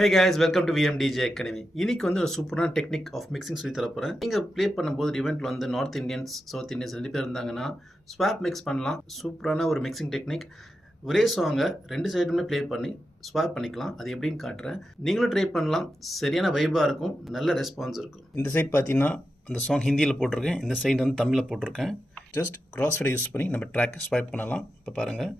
Hey guys, welcome to VMDJ academy. இன்னைக்கு வந்து ஒரு சூப்பரான டெக்னிக் ஆஃப் மிக்சிங் சொல்லி தர போகிறேன். நீங்கள் ப்ளே பண்ணும்போது ஈவெண்ட்டில் வந்து நார்த் இந்தியன்ஸ் சவுத் இந்தியன்ஸ் 2 பேர் இருந்தாங்கன்னா ஸ்வாப் மிக்ஸ் பண்ணலாம். சூப்பரான ஒரு மிக்சிங் டெக்னிக். ஒரே சாங்கை 2 சைடுமே ப்ளே பண்ணி ஸ்வாப் பண்ணிக்கலாம். அது எப்படின்னு காட்டுறேன். நீங்களும் ட்ரை பண்ணலாம். சரியான வைபாக இருக்கும், நல்ல ரெஸ்பான்ஸ் இருக்கும். இந்த சைட் பார்த்தீங்கன்னா அந்த சாங் ஹிந்தியில் போட்டிருக்கேன், இந்த சைடு வந்து தமிழில் போட்டிருக்கேன். ஜஸ்ட் கிராஸ் ஃபேடை யூஸ் பண்ணி நம்ம ட்ராக்கை ஸ்வைப் பண்ணலாம். இப்போ பாருங்கள்.